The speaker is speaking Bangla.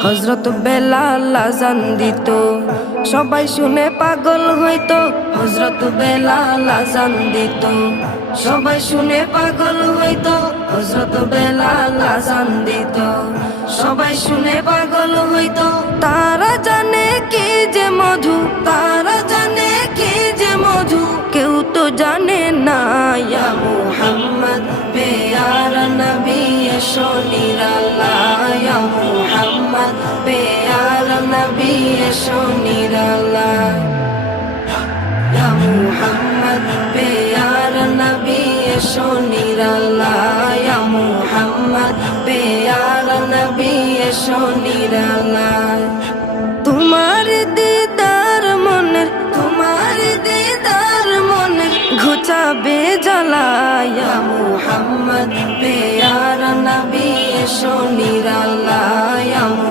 হযরত বেলাল আযান দিত, সবাই শুনে পাগল হইতো। হযরত বেলাল আযান দিত, সবাই শুনে পাগল হইতো। হযরত বেলাল আযান দিত, সবাই শুনে পাগল হইতো। তারা জানে কি যে মধু, তারা জানে কি যে মধু, কেউ তো জানে না। ইয়া মুহাম্মদ পেয়ারা নবী এসো নিরালায়, ইয়া মুহাম্মদ পেয়ারা নবী এসো নিরালায়, ইয়া মুহাম্মদ পেয়ারা নবী এসো নিরালায়, ইয়া মুহাম্মদ পেয়ারা নবী এসো নিরালায়। তোমার দিদার মনের, তোমার দিদার মনের ঘুচাবে জ্বালা। ইয়া মুহাম্মদ পেয়ারা নবী এসো নিরালায়।